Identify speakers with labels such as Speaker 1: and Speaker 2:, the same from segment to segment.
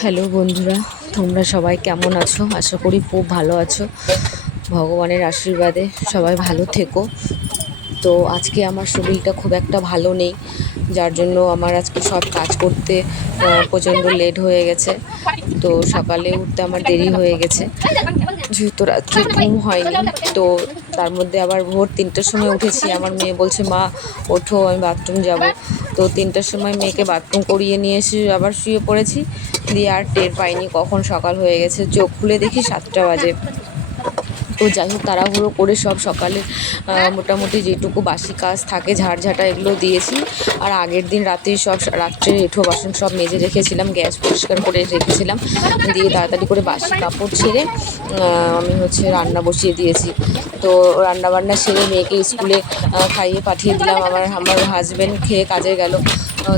Speaker 1: Hello বন্ধুরা, তোমরা সবাই কেমন আছো? আশা করি খুব ভালো আছো। ভগবানের আশীর্বাদে সবাই ভালো থেকো। তো আজকে আমার শরীরটা খুব একটা ভালো নেই, যার জন্য আমার আজকে সব কাজ করতে প্রচণ্ড লেট হয়ে গেছে। তো সকালে উঠতে আমার দেরি হয়ে গেছে। যেহেতু রাত্রে ঘুম হয়নি, তো তার মধ্যে আবার ভোর তিনটের সময় উঠেছি। আমার মেয়ে বলছে, মা, ওঠো, আমি বাথরুম যাব। তো তিনটের সময় মেয়েকে বাথরুম করিয়ে নিয়ে এসে আবার শুয়ে পড়েছি। দিয়ে আর টের পাইনি কখন সকাল হয়ে গেছে। চোখ খুলে দেখি সাতটা বাজে। তো যাই হোক, তাড়াহুড়ো করে সব সকালে মোটামুটি যেটুকু বাসি কাজ থাকে, ঝাড়ঝাটা এগুলো দিয়েছি। আর আগের দিন রাতে সব, রাত্রে এঁঠো বাসন সব মেজে রেখেছিলাম, গ্যাস পরিষ্কার করে রেখেছিলাম। দিয়ে তাড়াতাড়ি করে বাসি কাপড় ছেড়ে আমি হচ্ছে রান্না বসিয়ে দিয়েছি। তো রান্না বান্না সেরে মেয়েকে স্কুলে খাইয়ে পাঠিয়ে দিলাম। আমার আমার হাজব্যান্ড খেয়ে কাজে গেল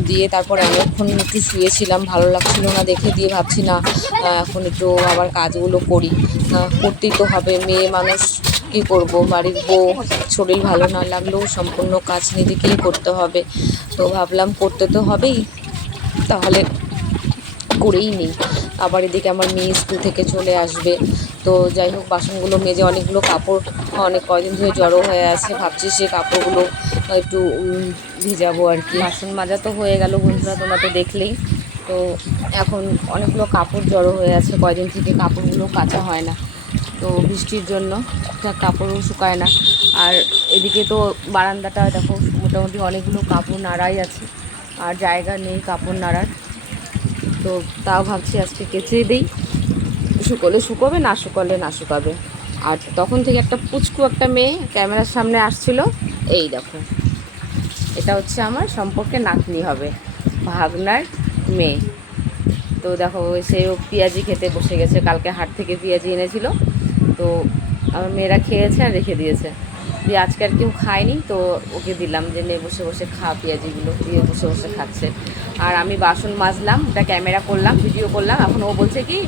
Speaker 1: দিয়ে তারপর অনেকক্ষণ একটু শুয়েছিলাম, ভালো লাগছিল না দেখে দিয়ে ভাবছি, না এখন একটু আবার কাজগুলো করি। করতেই তো হবে, মেয়ে মানুষ কী করব? বাড়ির বউ, শরীর ভালো না লাগলেও সম্পূর্ণ কাজ নিজেকেই করতে হবে। তো ভাবলাম, করতে তো হবেই, তাহলে করেই নিই। আবার এদিকে আমার মেয়ে স্কুল থেকে চলে আসবে। তো যাই হোক, বাসনগুলো মেজে অনেকগুলো কাপড়, অনেক কয়দিন ধরে জড়ো হয়ে আছে, ভাবছি সে কাপড়গুলো একটু ভিজাবো আর কি। বাসন মাজা তো হয়ে গেল বন্ধুরা, তোমরা তো দেখলেই। তো এখন অনেকগুলো কাপড় জড়ো হয়ে আছে, কয়দিন থেকে কাপড়গুলো কাচা হয় না। তো বৃষ্টির জন্য তা কাপড়ও শুকায় না। আর এদিকে তো বারান্দাটা দেখো, মোটামুটি অনেকগুলো কাপড় নাড়াই আছে, আর জায়গা নেই কাপড় নাড়ার। তো তাও ভাবছি আজকে কেচে দিই। শুকোলে শুকোবে, না শুকোলে না শুকাবে। আর তখন থেকে একটা পুচকু একটা মেয়ে ক্যামেরার সামনে আসছিল। এই দেখো, এটা হচ্ছে আমার সম্পর্কে নাতনি হবে, ভাগনার মেয়ে। তো দেখো সেও পেঁয়াজি খেতে বসে গেছে, কালকে হাট থেকে পেঁয়াজি এনেছিল। তো আমার মেয়েরা খেয়েছে আর রেখে দিয়েছে। দিয়ে আজকে আর কেউ খায়নি, তো ওকে দিলাম যে, নে, বসে বসে খা পেঁয়াজিগুলো। দিয়ে বসে বসে খাচ্ছে। আর আমি বাসন মাজলাম, ওটা ক্যামেরা করলাম, ভিডিও করলাম। এখন ও বলছে কি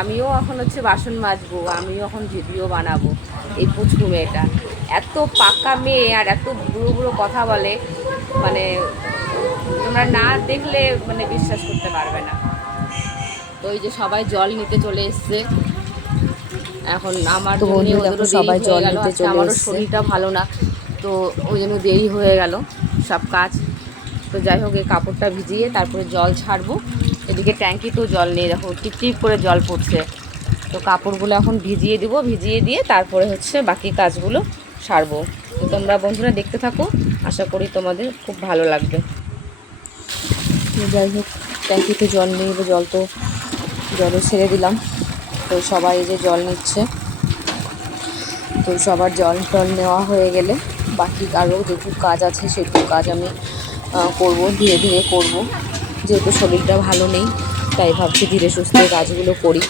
Speaker 1: আমিও এখন হচ্ছে বাসন মাজবো আমিও এখন ভিডিও বানাবো। এই পুচকু মেয়েটা। এত পাকা মেয়ে আর এত বুড়ো বুড়ো কথা বলে মানে তোমরা না দেখলে মানে বিশ্বাস করতে পারবে না। তো ওই যে সবাই জল নিতে চলে এসছে। এখন আমার
Speaker 2: তো দেখো সবাই জল নিতে চলে
Speaker 1: আমারও শরীরটা ভালো না তো ওই জন্য দেরি হয়ে গেল সব কাজ। তো যাই হোক এই কাপড়টা ভিজিয়ে তারপরে জল ছাড়বো। এদিকে ট্যাঙ্কিতেও জল নেই, দেখো টিপ টিপ করে জল পড়ছে। তো কাপড়গুলো এখন ভিজিয়ে দিব, ভিজিয়ে দিয়ে তারপরে হচ্ছে বাকি কাজগুলো সারবো। তো তোমরা বন্ধুরা দেখতে থাকো, আশা করি তোমাদের খুব ভালো লাগবে। যাই হোক, ট্যাঙ্কিতে জল নিয়ে জল তো জলে ছেড়ে দিলাম। তো সবাই যে জল নিচ্ছে। তো সবার জল টল নেওয়া হয়ে গেলে বাকি আরও যেটুকু কাজ আছে, সেটুকু কাজ আমি করব, ধীরে ধীরে করব। যেহেতু শরীরটা ভালো নেই, তাই ভাবছি ধীরে সুস্থে কাজগুলো করি।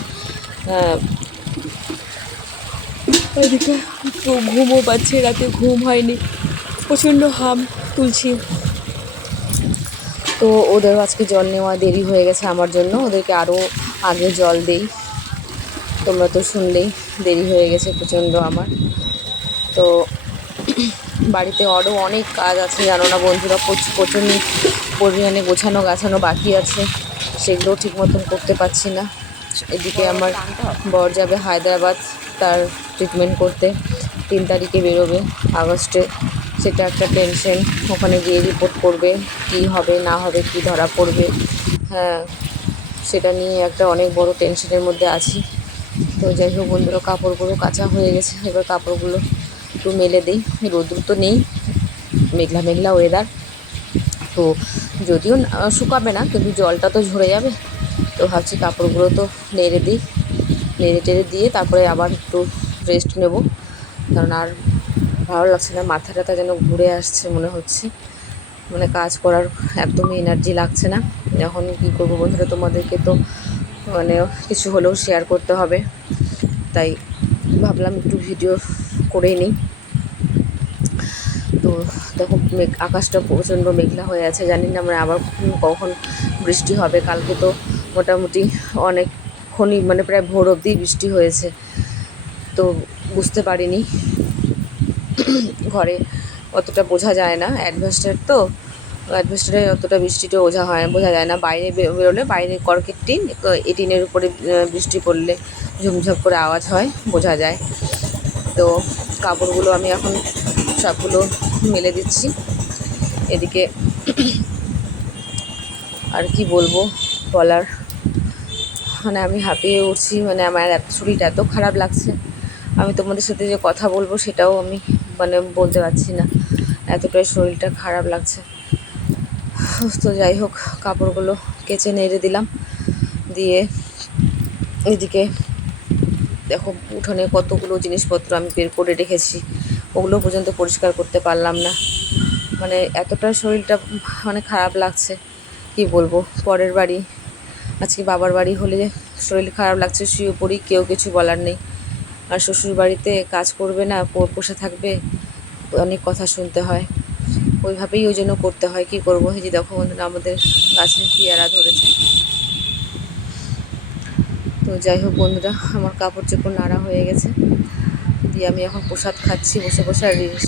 Speaker 1: একটু ঘুমও পাচ্ছে, রাতে ঘুম হয়নি, প্রচণ্ড হাম তুলছি। তো ওদেরও আজকে জল নেওয়া দেরি হয়ে গেছে আমার জন্য, ওদেরকে আরও আগে জল দেই। তোমরা তো শুনলেই দেরি হয়ে গেছে প্রচণ্ড আমার। তো বাড়িতে আরও অনেক কাজ আছে, জানো না বন্ধুরা প্রচুর প্রচণ্ড পরিমাণে গোছানো গাছানো বাকি আছে সেগুলো ঠিক মতন করতে পারছি না। এদিকে আমার বর যাবে হায়দ্রাবাদ তার ট্রিটমেন্ট করতে। তিন তারিখে বেরোবে আগস্টে। সেটা একটা টেনশন ওখানে গিয়ে রিপোর্ট করবে কি হবে না হবে কি ধরা পড়বে। হ্যাঁ সেটা নিয়ে একটা অনেক বড় টেনশনের মধ্যে আছি। তো যাই হোক বন্ধুরা কাপড়গুলো কাঁচা হয়ে গেছে এবার কাপড়গুলো একটু মেলে দিই। রোদ্র তো নেই মেঘলা মেঘলা ওয়েদার তো যদিও শুকাবে না, কিন্তু জলটা তো ঝরে যাবে। তো ভাবছি কাপড়গুলো তো নেড়ে দিই। নেড়ে টেড়ে দিয়ে তারপরে আবার একটু রেস্ট নেব। কারণ আর ভালো লাগছে না মাথা টাথা যেন ঘুরে আসছে মনে হচ্ছে। মানে কাজ করার একদমই এনার্জি লাগছে না। এখন কী করব বন্ধুরা, তোমাদেরকে তো মানে কিছু হলেও শেয়ার করতে হবে। তাই ভাবলাম একটু ভিডিও করেই নিই। তো দেখো, মেঘ, আকাশটা প্রচণ্ড মেঘলা হয়ে আছে। জানি না আমরা আবার কখন বৃষ্টি হবে। কালকে তো মোটামুটি অনেকক্ষণই মানে প্রায় ভোর অবধি বৃষ্টি হয়েছে। তো বুঝতে পারিনি ঘরে অতটা বোঝা যায় না। অ্যাডভেস্টার তো, অ্যাডভেস্টারে অতটা বৃষ্টিটা বোঝা হয় বোঝা যায় না। বাইরে বেরোলে বাইরে কর্কের টিন এই টিনের উপরে বৃষ্টি পড়লে ঝুমঝাপ করে আওয়াজ হয়, বোঝা যায়। তো কাপড়গুলো আমি এখন সবগুলো মেলে দিচ্ছি। এদিকে আর কি বলব বলার? মানে আমি হাঁপিয়ে উঠছি মানে আমার এত শরীরটা এত খারাপ লাগছে। আমি তোমাদের সাথে যে কথা বলব সেটাও আমি মানে বলতে পারছি না। এতটাই শরীরটা খারাপ লাগছে। তো যাই হোক, কাপড়গুলো কেচে নেড়ে দিলাম। দিয়ে এদিকে দেখো উঠোনে কতগুলো জিনিসপত্র আমি বের করে রেখেছি। ওগুলো পর্যন্ত পরিষ্কার করতে পারলাম না। মানে এতটা শরীরটা মানে খারাপ লাগছে, কি বলব? পরের বাড়ি, আজকে বাবার বাড়ি হলে শরীর খারাপ লাগছে, শুয়ে পড়ি, কেউ কিছু বলার নেই। আর শ্বশুর বাড়িতে কাজ করবে না, প- বসে থাকবে, অনেক কথা শুনতে হয়। ওইভাবেই ওই জন্য করতে হয়, কি করব? যে দেখো বন্ধুরা, আমাদের গাছে পেয়ারা ধরেছে। তো যাই হোক বন্ধুরা, আমার কাপড় চোপড় নাড়া হয়ে গেছে। দিয়ে আমি এখন প্রসাদ খাচ্ছি বসে বসে আর রিলস